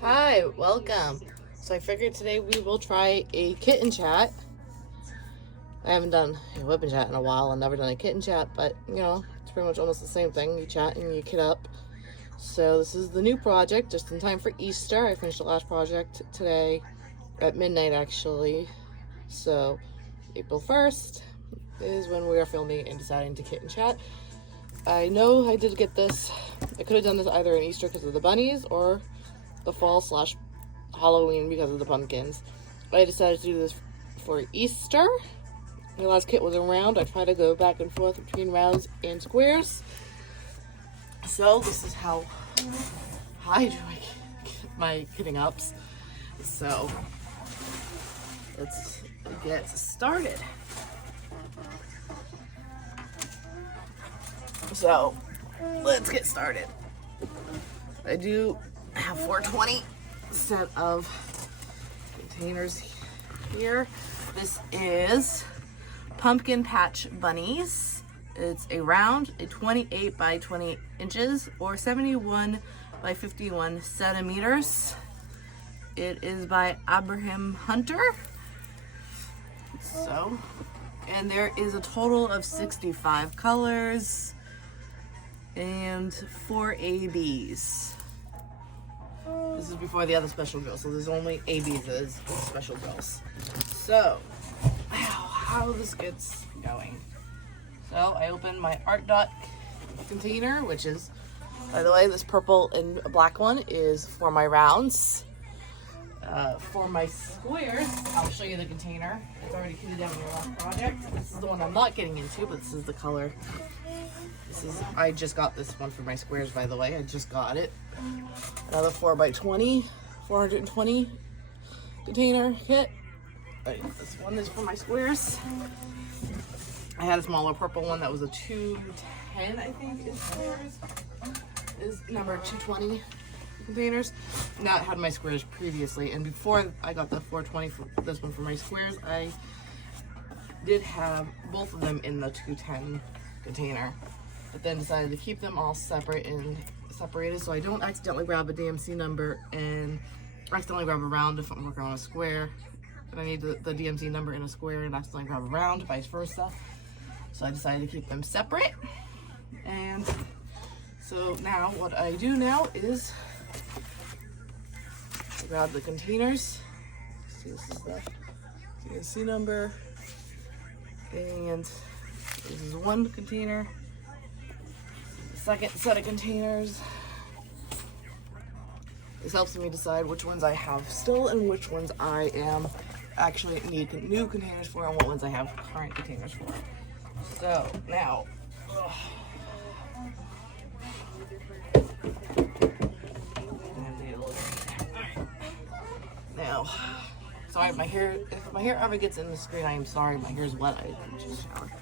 Hi, welcome. So I figured today we will try a kitten chat. I haven't done a weapon chat in a while. I've never done a kitten chat, but you know, it's pretty much almost the same thing. You chat and you kit up. So this is the new project, just in time for Easter. I finished the last project today at midnight, actually. So April 1st is when we are filming and deciding to kitten chat. I know I did get this. I could have done this either in Easter because of the bunnies or the fall / Halloween because of the pumpkins. I decided to do this for Easter. The last kit was a round. I try to go back and forth between rounds and squares. So this is how I do my kitting ups. So let's get started. So let's get started. I do have 420 set of containers here. This is Pumpkin Patch Bunnies. It's a round, a 28 by 20 inches or 71 by 51 centimeters. It is by Abraham Hunter. So, and there is a total of 65 colors and 4 ABs. This is before the other special drills, so there's only ABs as special drills. So, how this gets going. So I open my Art Dot container, which is, by the way, this purple and black one is for my rounds. For my squares, I'll show you the container. It's already kitted down in your last project. This is the one I'm not getting into, but this is the color. I just got this one for my squares, by the way. I just got it. Another 4x20, 420 container kit. This one is for my squares. I had a smaller purple one that was a 210, I think is number 220 containers. Now it had my squares previously, and before I got the 420 for this one for my squares, I did have both of them in the 210 container, but then decided to keep them all separated so I don't accidentally grab a DMC number and accidentally grab a round if I'm working on a square. And I need the DMC number in a square and accidentally grab a round, vice versa. So I decided to keep them separate. And so now what I do now is grab the containers. See, this is the DMC number. And this is one container. Second set of containers. This helps me decide which ones I have still and which ones I am actually need new containers for and what ones I have current containers for. So now, sorry, my hair, if my hair ever gets in the screen, I am sorry, my hair's wet, I just showered.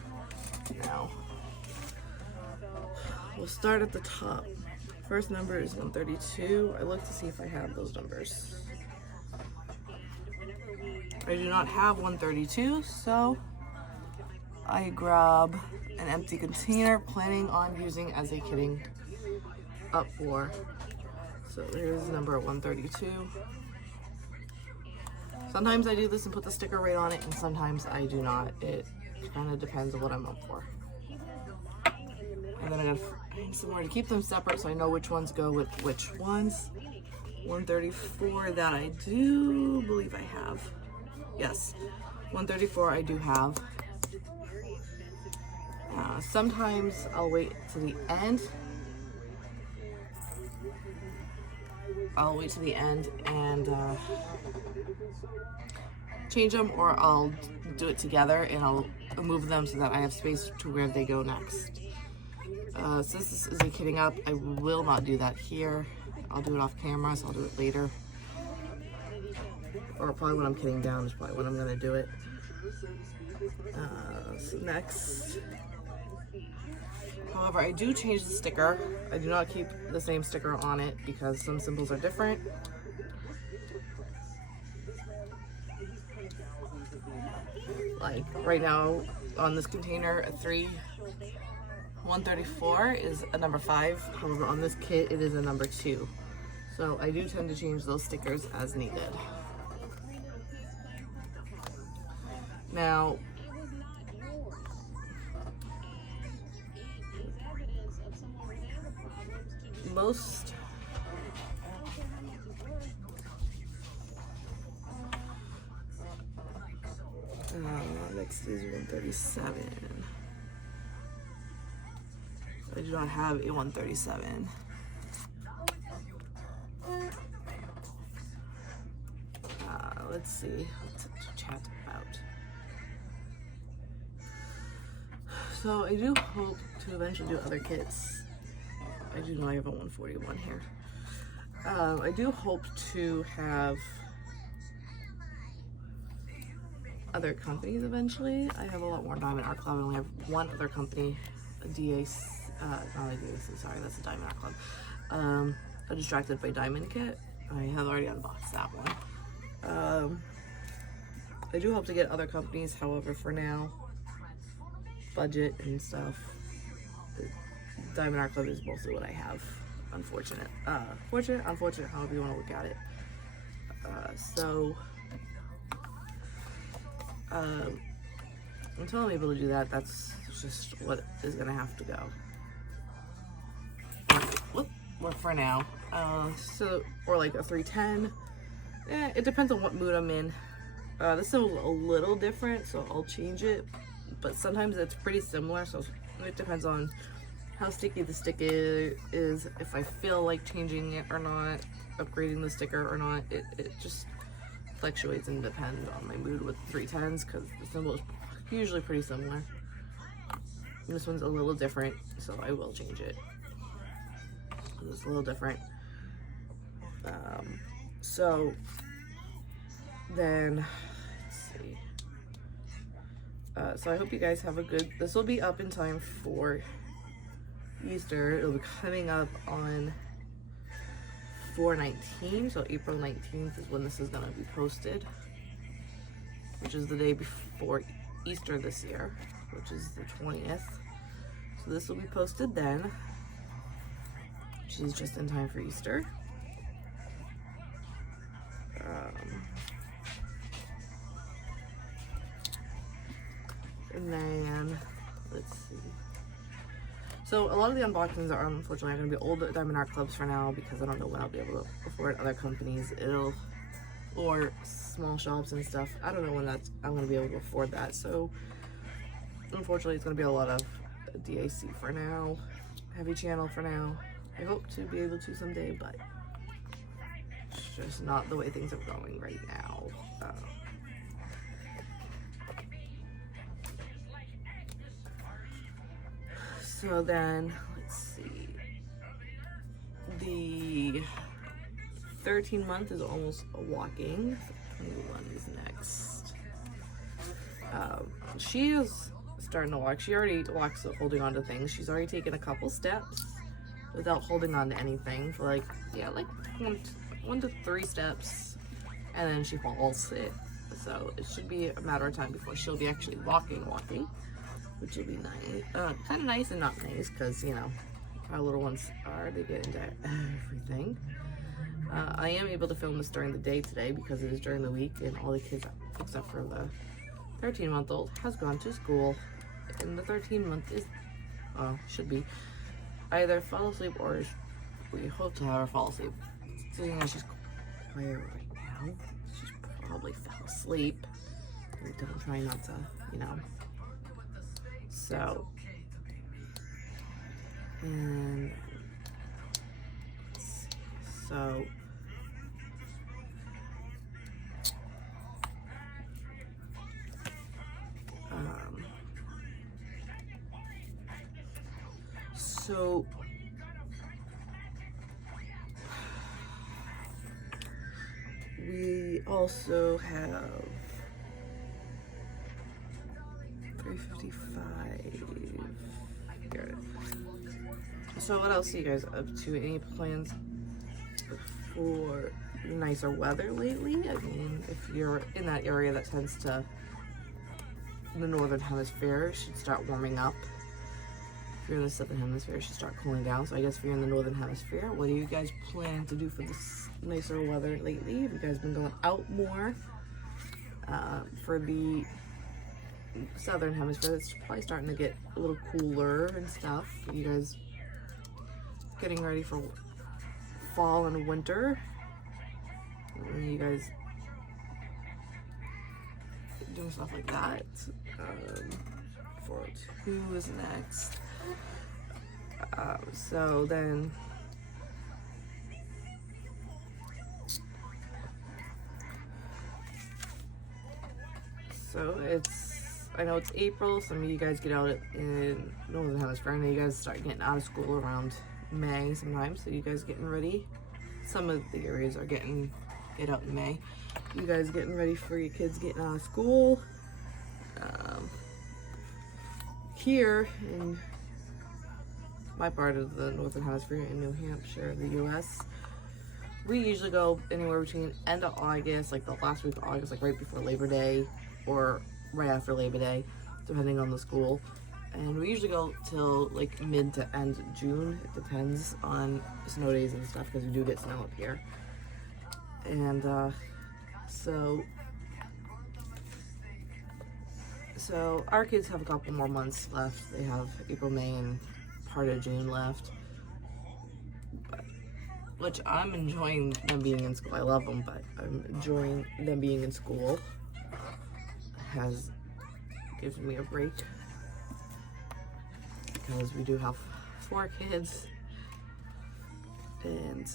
Now, we'll start at the top. First number is 132. I look to see if I have those numbers. I do not have 132, so I grab an empty container, planning on using as a kitting up for. So here's number 132. Sometimes I do this and put the sticker right on it, and sometimes I do not. It kind of depends on what I'm up for. And then I gotta find somewhere to keep them separate so I know which ones go with which ones. 134 that I do believe I have. Yes, 134 I do have. Sometimes I'll wait to the end. And change them, or I'll do it together and I'll move them so that I have space to where they go next. Since this is a kitting up, I will not do that here. I'll do it off camera, so I'll do it later. Or probably when I'm kitting down is probably when I'm gonna do it. So next, however, I do change the sticker. I do not keep the same sticker on it because some symbols are different. Like right now on this container, a 134 is a number 5. However, on this kit, it is a number 2. So I do tend to change those stickers as needed. Now, most next is 137. I do not have a 137. Let's see what's to chat about. So I do hope to eventually do other kits. I do know I have a 141 here. I do hope to have other companies eventually. I have a lot more Diamond Art Club. I only have one other company, a DAC, not a DAC, sorry, that's a Diamond Art Club. A Distracted by Diamond kit. I have already unboxed that one. I do hope to get other companies, however, for now, budget and stuff, Diamond Art Club is mostly what I have. Unfortunate. Unfortunate, however you want to look at it. Until I'm able to do that, that's just what is going to have to go. Well, for now. Or like a 310. It depends on what mood I'm in. This is a little different, so I'll change it. But sometimes it's pretty similar, so it depends on how sticky the stick is, if I feel like changing it or not, upgrading the sticker or not. It just fluctuates and depends on my mood with 310s, because the symbol is usually pretty similar. This one's a little different, so I will change it. It's a little different. So then, let's see. So I hope you guys have a good, this will be up in time for Easter. It'll be coming up on 4/19, so April 19th is when this is going to be posted, which is the day before Easter this year, which is the 20th. So this will be posted then, which is just in time for Easter. And then, let's see. So a lot of the unboxings are unfortunately going to be old Diamond Art Clubs for now, because I don't know when I'll be able to afford other companies. Or small shops and stuff. I don't know when I'm going to be able to afford that. So unfortunately it's going to be a lot of DAC for now. Heavy channel for now. I hope to be able to someday, but it's just not the way things are going right now. So then, let's see. The 13 month is almost walking. 21 is next. She is starting to walk. She already walks holding on to things. She's already taken a couple steps without holding on to anything for like one to 3 steps, and then she falls. So it should be a matter of time before she'll be actually walking, which will be nice. Kind of nice and not nice, because you know how little ones are. They get into everything. I am able to film this during the day today because it is during the week, and all the kids except for the 13-month-old has gone to school, and the 13-month is should be either fall asleep, or we hope to have her fall asleep. Seeing as she's quiet right now, she's probably fell asleep. I'm trying not to, you know. So, and let's see. So we also have 355. So what else are you guys up to? Any plans for nicer weather lately? I mean, if you're in that area that tends to, the northern hemisphere should start warming up. if you're in the southern hemisphere, it should start cooling down. So I guess if you're in the northern hemisphere, what are you guys planning to do for this nicer weather lately? Have you guys been going out more? For the southern hemisphere, it's probably starting to get a little cooler and stuff. You guys getting ready for fall and winter? Are you guys doing stuff like that? 402 is next. So then I know it's April. Some of you guys get out in northern hemisphere. I know you guys start getting out of school around May sometimes, so you guys getting ready. Some of the areas are get out in May. You guys getting ready for your kids getting out of school. Here in my part of the northern hemisphere in New Hampshire, the US, we usually go anywhere between end of August, like the last week of August, like right before Labor Day, or right after Labor Day, depending on the school. And we usually go till like mid to end June. It depends on snow days and stuff, because we do get snow up here. And so our kids have a couple more months left. They have April, May, and part of June left, which I'm enjoying them being in school. I love them, but I'm enjoying them being in school. Has given me a break, because we do have 4 kids and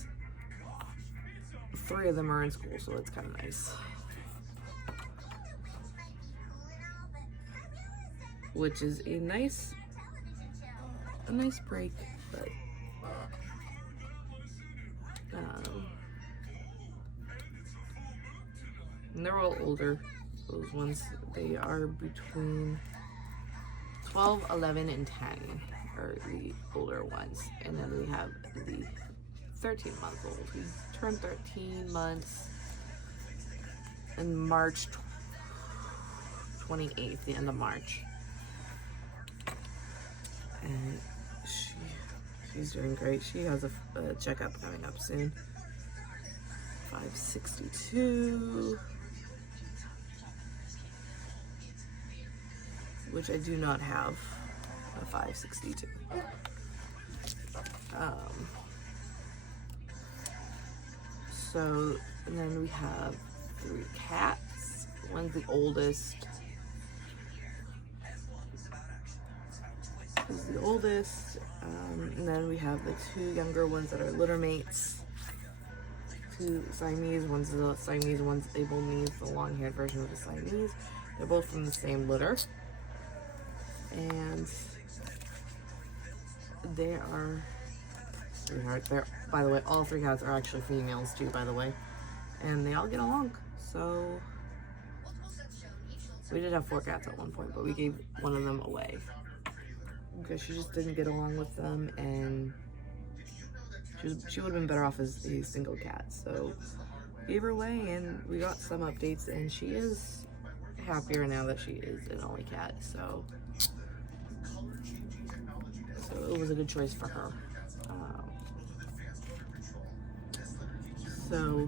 3 of them are in school, so it's kind of nice. Which is a nice break, but and they're all older. Those ones, they are between 12, 11, and 10 are the older ones. And then we have the 13-month-old. He turned 13 months in March 28th, the end of March. And she's doing great. She has a checkup coming up soon. 562. Which I do not have a 562. So, and then we have 3 cats. One's the oldest. This is the oldest. And then we have the 2 younger ones that are litter mates. 2 Siamese. One's the Siamese, one's a Burmese, the long-haired version of the Siamese. They're both from the same litter. And they are sweethearts. By the way, all 3 cats are actually females too, by the way. And they all get along. So we did have 4 cats at one point, but we gave one of them away because she just didn't get along with them, and she would have been better off as a single cat. So gave her away, and we got some updates, and she is happier now that she is an only cat. So it was a good choice for her. So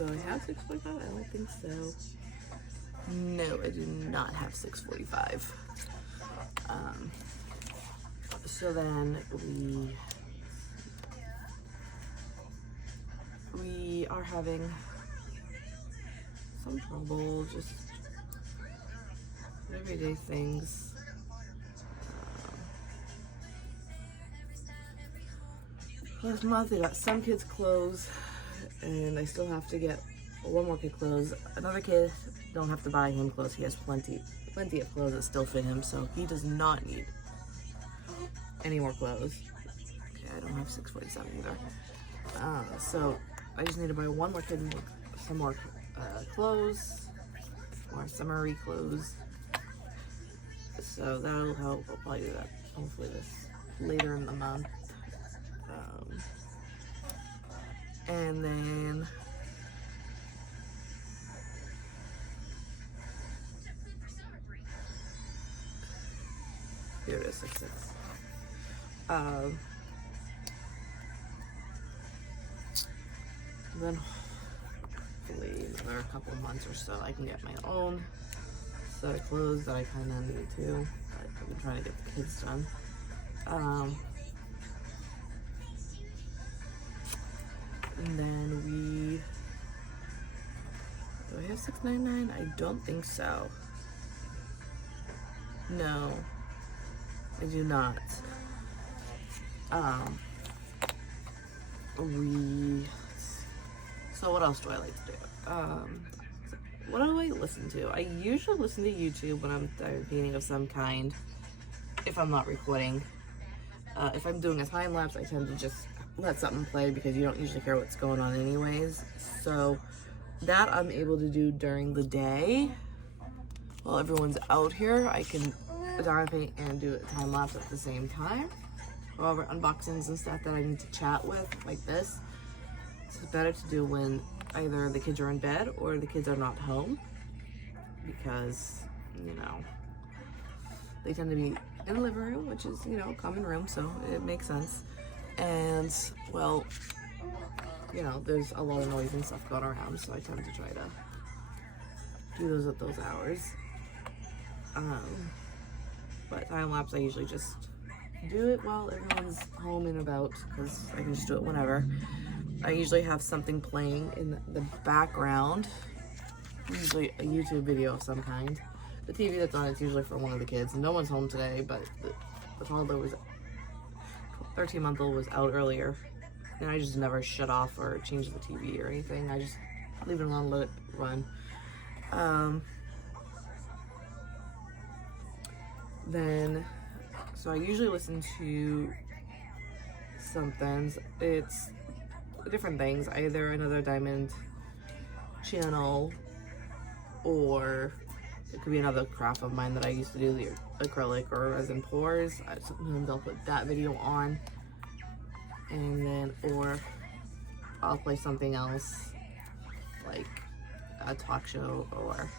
I have 645? I don't think so. No, I do not have 645. So then we are having some trouble, just everyday things. Last month I got some kids clothes, and I still have to get one more kid clothes. Another kid, don't have to buy him clothes. He has plenty of clothes that still fit him, so he does not need any more clothes. Okay, I don't have 647 either. So I just need to buy one more kid some more clothes, more summery clothes. So that'll help. I'll probably do that hopefully this later in the month. And then here it is, 6. Then hopefully another couple months or so I can get my own set of clothes that I kind of need to. I've been trying to get the kids done. And then do I have $6.99? I don't think so. No, I do not. So what else do I like to do? What do I listen to? I usually listen to YouTube when I'm painting of some kind, if I'm not recording. If I'm doing a time lapse, I tend to just let something play because you don't usually hear what's going on anyways. So that I'm able to do during the day while everyone's out here. I can darn paint and do a time lapse at the same time. However, unboxings and stuff that I need to chat with, like this, it's better to do when either the kids are in bed or the kids are not home, because, you know, they tend to be in the living room, which is, you know, a common room, so it makes sense. And, well, you know, there's a lot of noise and stuff going around, so I tend to try to do those at those hours. But time lapse, I usually just do it while everyone's home and about, because I can just do it whenever. I usually have something playing in the background, usually a YouTube video of some kind. The TV that's on is usually for one of the kids. No one's home today, but the toddler was, 13-month-old was out earlier, and I just never shut off or change the TV or anything. I just leave it alone, let it run. So I usually listen to something. It's different things, either another Diamond channel, or it could be another craft of mine that I used to do, the acrylic or resin pours. Sometimes I'll put that video on, and then, or I'll play something else, like a talk show, or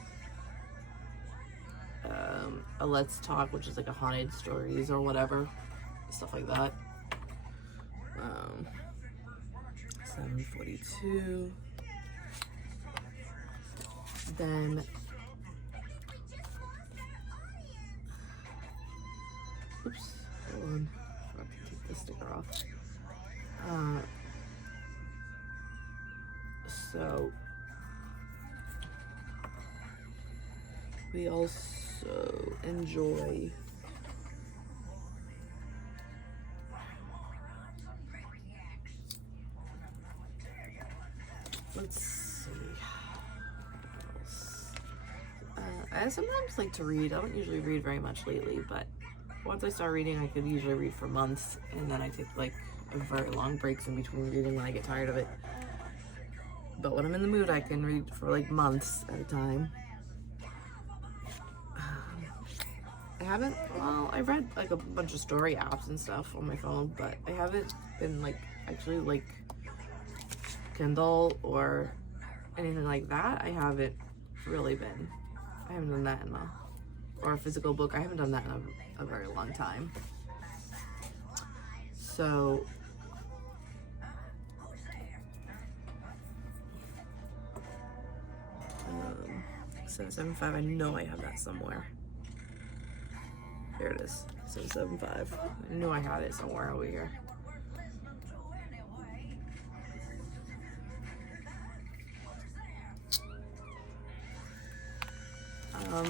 a Let's Talk, which is like a haunted stories or whatever, stuff like that. 7:42. Then oops, hold on, I forgot to take the sticker off. So we also enjoy let's see what else. I sometimes like to read. I don't usually read very much lately, but once I start reading, I could usually read for months, and then I take like a very long breaks in between reading when I get tired of it. But when I'm in the mood, I can read for like months at a time. I've read like a bunch of story apps and stuff on my phone, but I haven't been like actually like Kindle or anything like that. I haven't done that or a physical book. I haven't done that in a very long time. So so 7.5, I know I have that somewhere. Here it is, 7.75. I knew I had it somewhere over here.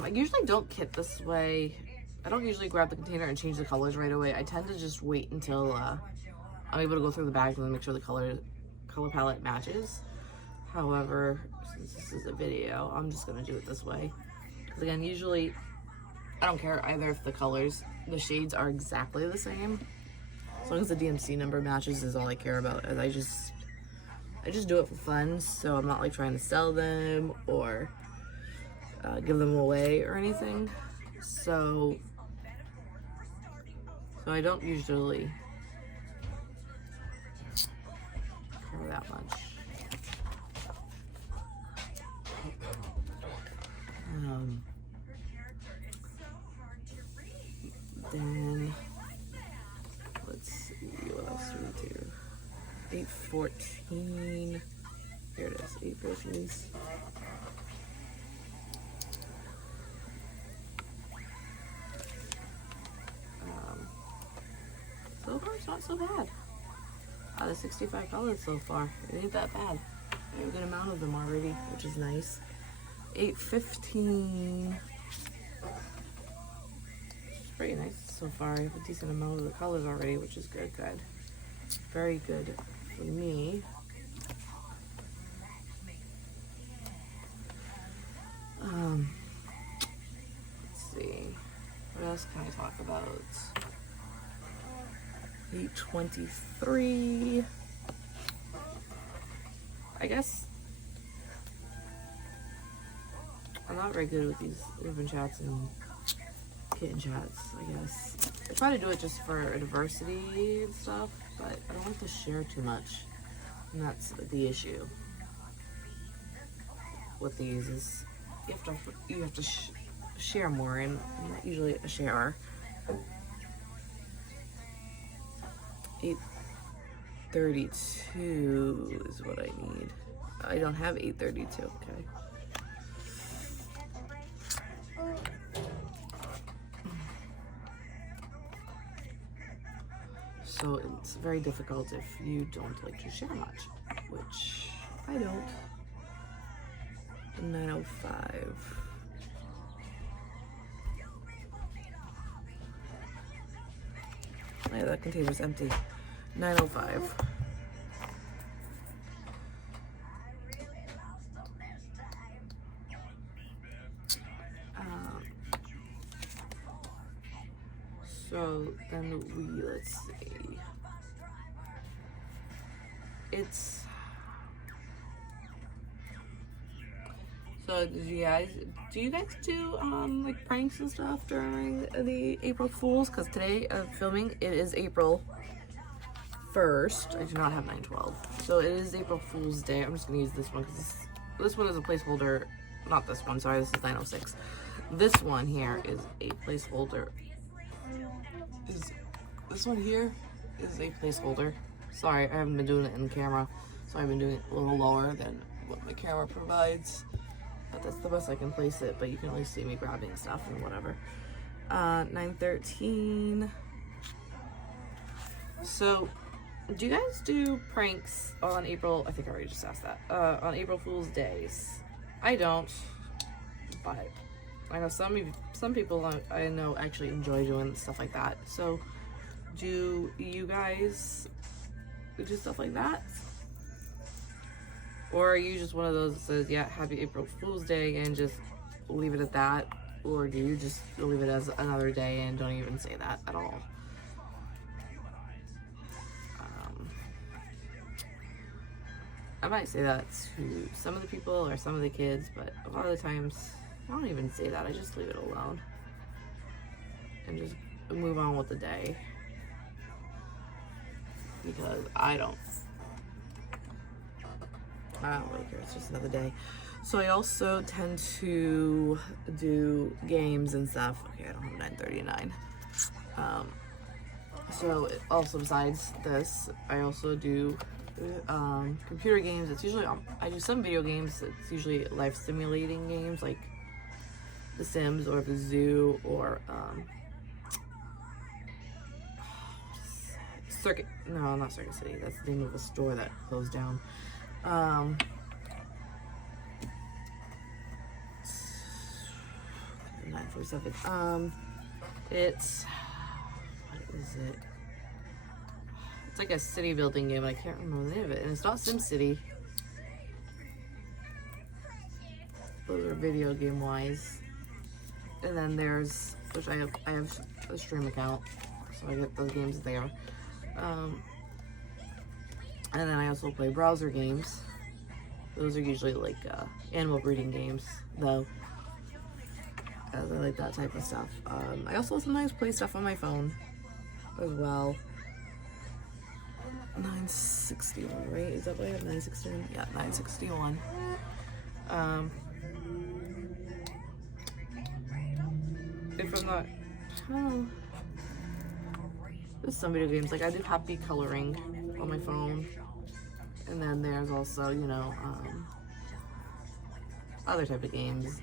I usually don't kit this way. I don't usually grab the container and change the colors right away. I tend to just wait until I'm able to go through the bag and make sure the color palette matches. However, since this is a video, I'm just gonna do it this way. Because again, usually I don't care either if the shades are exactly the same. As long as the DMC number matches is all I care about. And I just do it for fun, so I'm not like trying to sell them or give them away or anything. So I don't usually care that much. Then let's see, what else do we do? 814. Here it is, 814s. So far, it's not so bad. Out of 65 colors so far, it ain't that bad. I have a good amount of them already, which is nice. 815. It's pretty nice so far. I have a decent amount of the colors already, which is good. Very good for me. Let's see. What else can I talk about? 823. I guess I'm not very good with these ribbon chats and kitten chats, I guess. I try to do it just for diversity and stuff, but I don't like to share too much. And that's the issue with these is you have to share more, and I'm not usually a sharer. 832 is what I need. I don't have 832, okay. So it's very difficult if you don't like to share much, which I don't. 905. Yeah, that container's empty. 905. So then let's see. So do you guys do like pranks and stuff during the April Fools? Because today filming, it is April 1st. I do not have 9/12. So it is April Fool's Day. I'm just gonna use this one because this one is a placeholder. Not this one, sorry, this is 906. This one here is a placeholder. This one here is a placeholder. Sorry, I haven't been doing it in camera, so I've been doing it a little lower than what my camera provides. But that's the best I can place it, but you can only see me grabbing stuff and whatever. 913. So, do you guys do pranks on April? I think I already just asked that. On April Fool's Days. I don't, but I know some people I know actually enjoy doing stuff like that. So, do you guys do stuff like that? Or are you just one of those that says, yeah, happy April Fool's Day and just leave it at that? Or do you just leave it as another day and don't even say that at all? I might say that to some of the people or some of the kids, but a lot of the times I don't even say that. I just leave it alone and just move on with the day, because I don't really care. It's just another day. So I also tend to do games and stuff. Okay, I don't have 939. So also besides this, I also do computer games. It's usually I do some video games. It's usually life simulating games like The Sims or the Zoo or not Circuit City. That's the name of a store that closed down. 947. It's what is it? It's like a city building game, but I can't remember the name of it. And it's not SimCity. Those are video game wise. And then there's, which I have a stream account, so I get those games there. And then I also play browser games. Those are usually like animal breeding games, though. I like that type of stuff. I also sometimes play stuff on my phone as well. 961, right? Is that what I have? 961? Yeah, 961. if I'm not, oh, there's some video games, like I do happy coloring on my phone. And then there's also, you know, other type of games.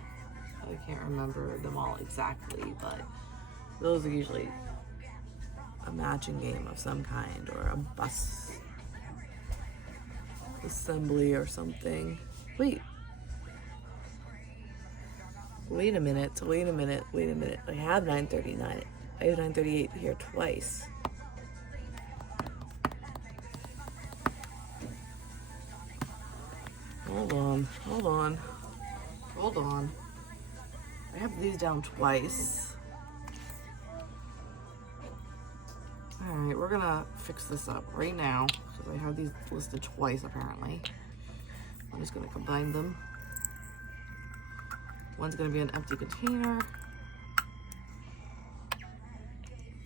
I can't remember them all exactly, but those are usually a matching game of some kind, or a bus assembly or something. Wait a minute. I have 939. I have 938 here twice. Hold on. I have these down twice. Alright, we're gonna fix this up right now because I have these listed twice apparently. I'm just gonna combine them. One's gonna be an empty container.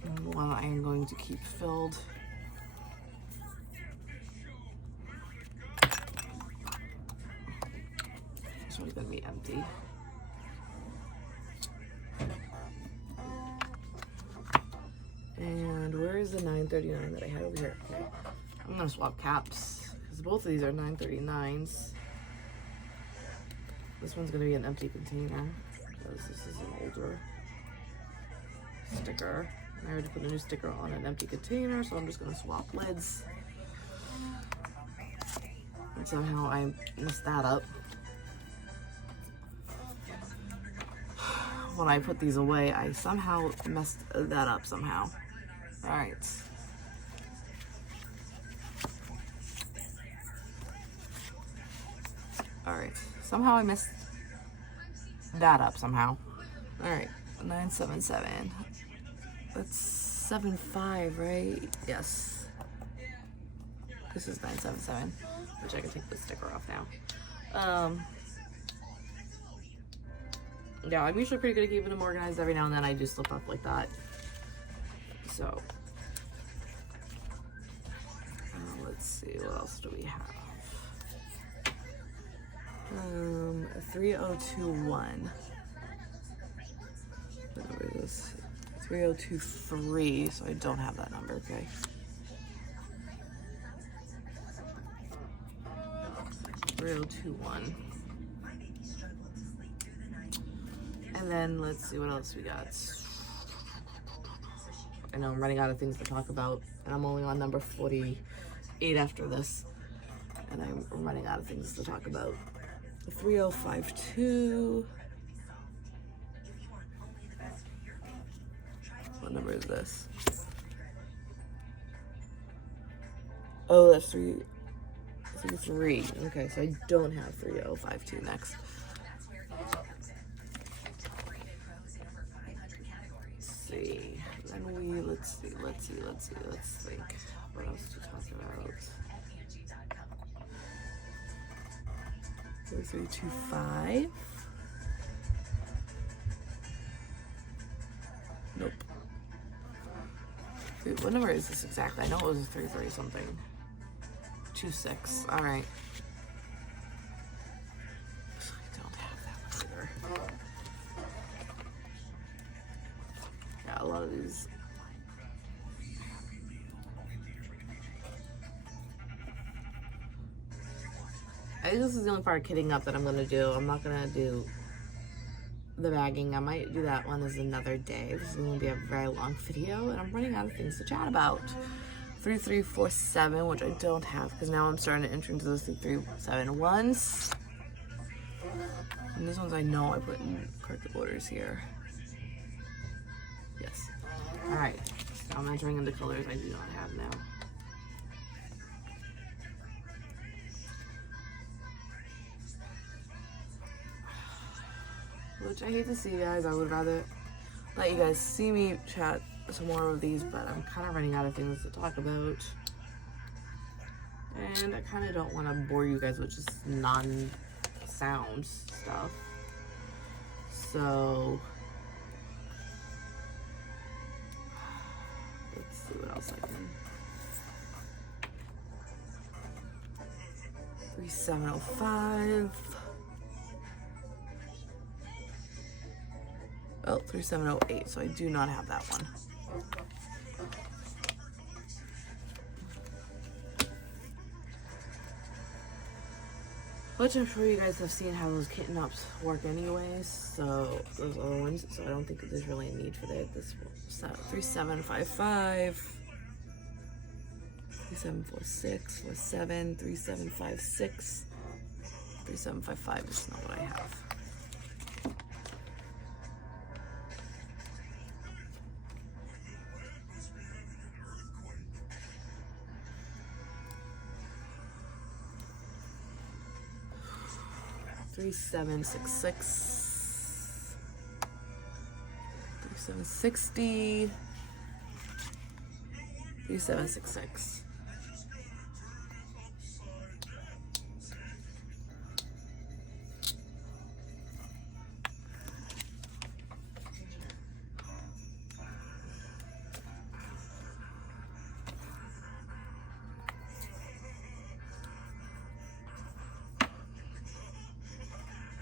And one I am going to keep filled. This one's gonna be empty. And where is the 939 that I had over here? Okay. I'm gonna swap caps because both of these are 939s. This one's gonna be an empty container because this is an older sticker. I already put a new sticker on an empty container, so I'm just gonna swap lids. And somehow I messed that up. When I put these away, I somehow messed that up somehow. All right. All right. Somehow I messed that up somehow. All right. 977. That's 75, right? Yes. This is 977, which I can take the sticker off now. Yeah, I'm usually pretty good at keeping them organized. Every now and then I do slip up like that. So, let's see, what else do we have? 3021. What number is this? 3023, so I don't have that number, okay. .3021. And then let's see what else we got. I know I'm running out of things to talk about, and I'm only on number 48 after this, and I'm running out of things to talk about. 3052. What number is this? Oh, that's 3. Okay, so I don't have 3052 next. Let's see. Let's think. What else to talk about? 4325. Nope. Dude, what number is this exactly? I know it was a 33 something. 26. All right. I don't have that one either. Yeah, a lot of these. I think this is the only part of kitting up that I'm gonna do. I'm not gonna do the bagging. I might do that one as another day. This is gonna be a very long video, and I'm running out of things to chat about. 3347, which I don't have because now I'm starting to enter into those 3371s. And these ones I know I put in corrected orders here. Yes. All right. So I'm entering into colors I do not have now. Which I hate to see, guys. I would rather let you guys see me chat some more of these, but I'm kind of running out of things to talk about. And I kind of don't want to bore you guys with just non-sound stuff. So, let's see what else I can. 3705. Oh, 3708, so I do not have that one. Which I'm sure you guys have seen how those kitten ups work anyways, so those other ones, so I don't think there's really a need for that. This 3755, 3746, 47, 3756, 3755 is not what I have. Three 3766, 3760, 3766.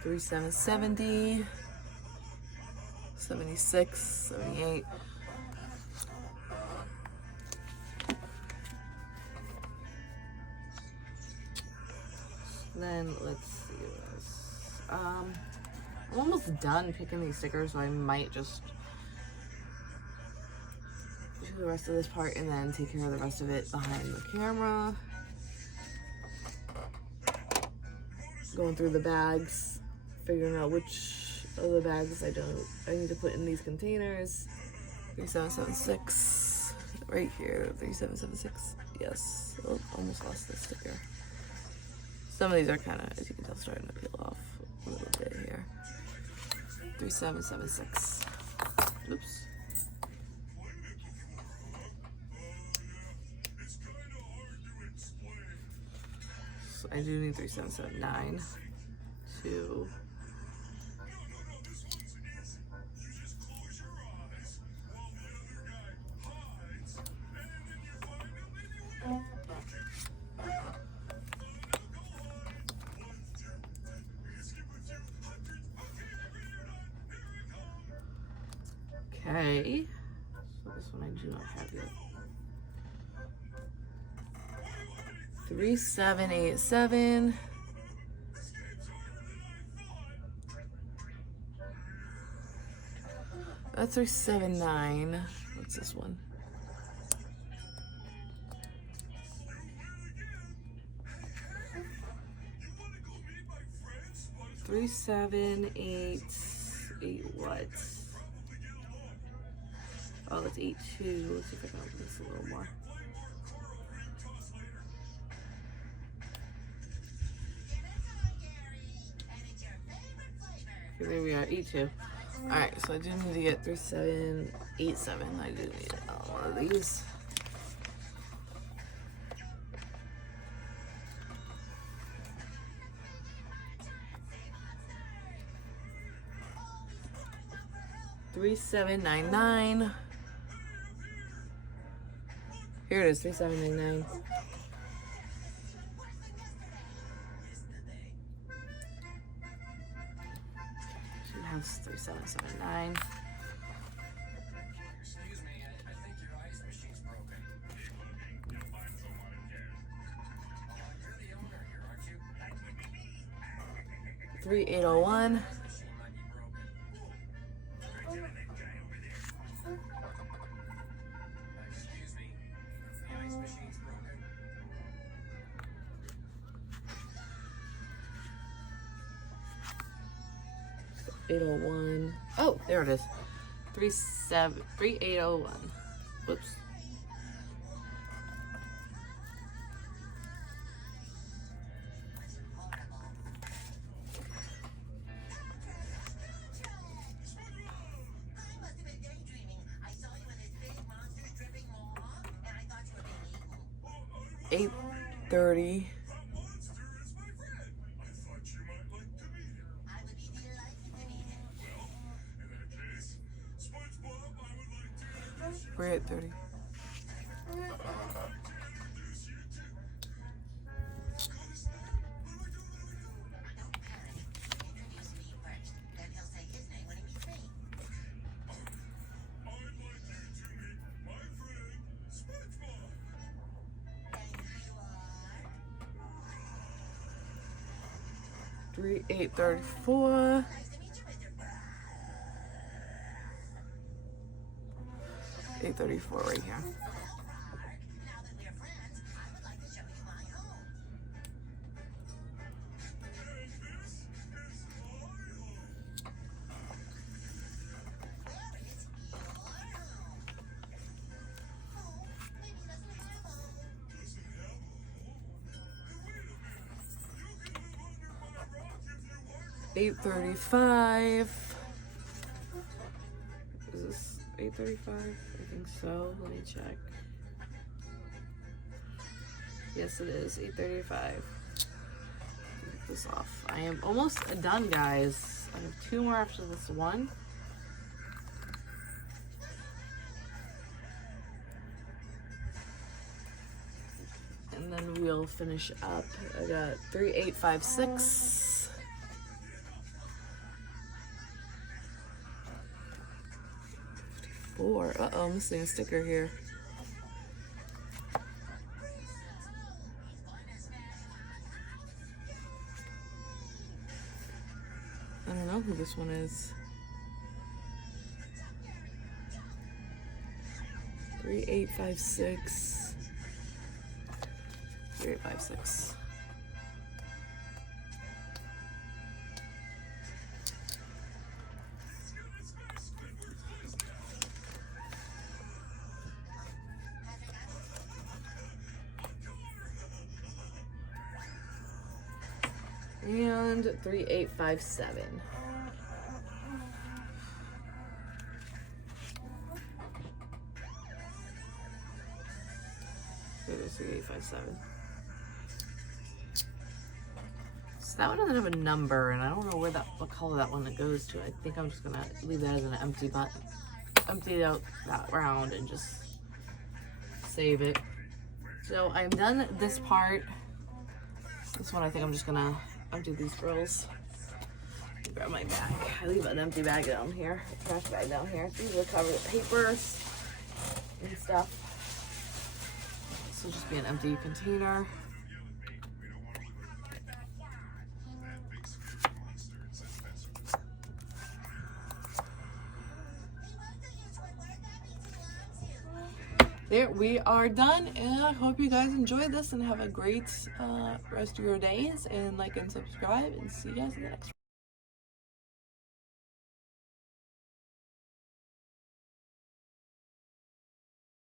Three 770, 76, 78. Then let's see this. I'm almost done picking these stickers, so I might just do the rest of this part and then take care of the rest of it behind the camera. Going through the bags, figuring out which of the bags I need to put in these containers. 3776, right here, 3776, yes. Oh, almost lost this sticker. Some of these are kind of, as you can tell, starting to peel off a little bit here. 3776, oops. So I do need 3779 to okay, so this one I do not have yet. 3787. That's 379. What's this one? Three, 7, 8, 8 what? Oh, that's 8, 2. Let's see if I can open this a little more. Okay, there we are, 8, 2. Alright, so I do need to get 3787. I do need one of these. Three 3799. Here it is, 3799. Should have 3779. Excuse me, I think your ice machine's broken. You're the owner here, aren't you? 3801. Machine might be broken. Excuse me, the ice machine's broken. 801. Oh, there it is. 3801. Whoops. Eight 30. We're at 30. 3834. $834 right here. $835. Is this $835? I think so. Let me check. Yes, it is $835. Take this off. I am almost done, guys. I have 2 more after this one. And then we'll finish up. I got 3856. Uh-oh, I'm missing a sticker here. I don't know who this one is. 3856. 3856. And 3857. There's 3857. So that one doesn't have a number, and I don't know what color that one goes to. I think I'm just gonna leave that as an empty button. Empty out that round and just save it. So I'm done this part. This one I think I'm just gonna empty these girls. Grab my bag. I leave an empty bag down here, a trash bag down here. These will cover the papers and stuff. This will just be an empty container. There, we are done, and I hope you guys enjoyed this and have a great rest of your days, and like and subscribe, and see you guys in the next one.